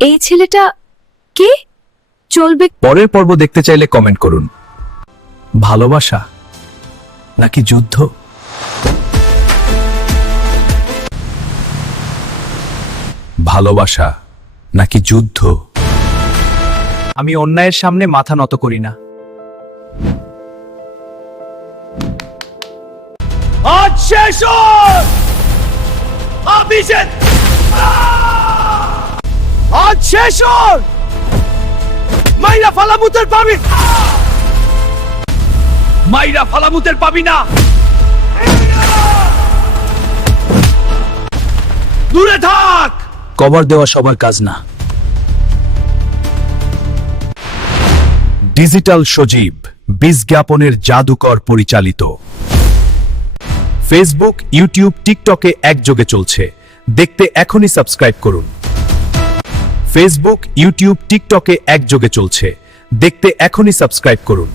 এই ছেলেটা কে? চলবে। পরের পর্ব দেখতে চাইলে কমেন্ট করুন। ভালোবাসা নাকি যুদ্ধ? ভালোবাসা নাকি যুদ্ধ? আমি অন্যায়ের সামনে মাথা নত করি না। আজ শেষ হোক! অভিষেক! আজ শেষ হোক! মাইরা ফালামুতের পাবি, মাইরা ফালামুতের পাবি না। দূরে থাক। কভার দেওয়া সবার কাজ না। ডিজিটাল সজীব বিজ্ঞাপনের জাদুকর পরিচালিত। ফেসবুক, ইউটিউব, টিকটকে একযোগে চলছে। দেখতে এখনই সাবস্ক্রাইব করুন। ফেসবুক, ইউটিউব, টিকটকে একযোগে চলছে। দেখতে এখনই সাবস্ক্রাইব করুন।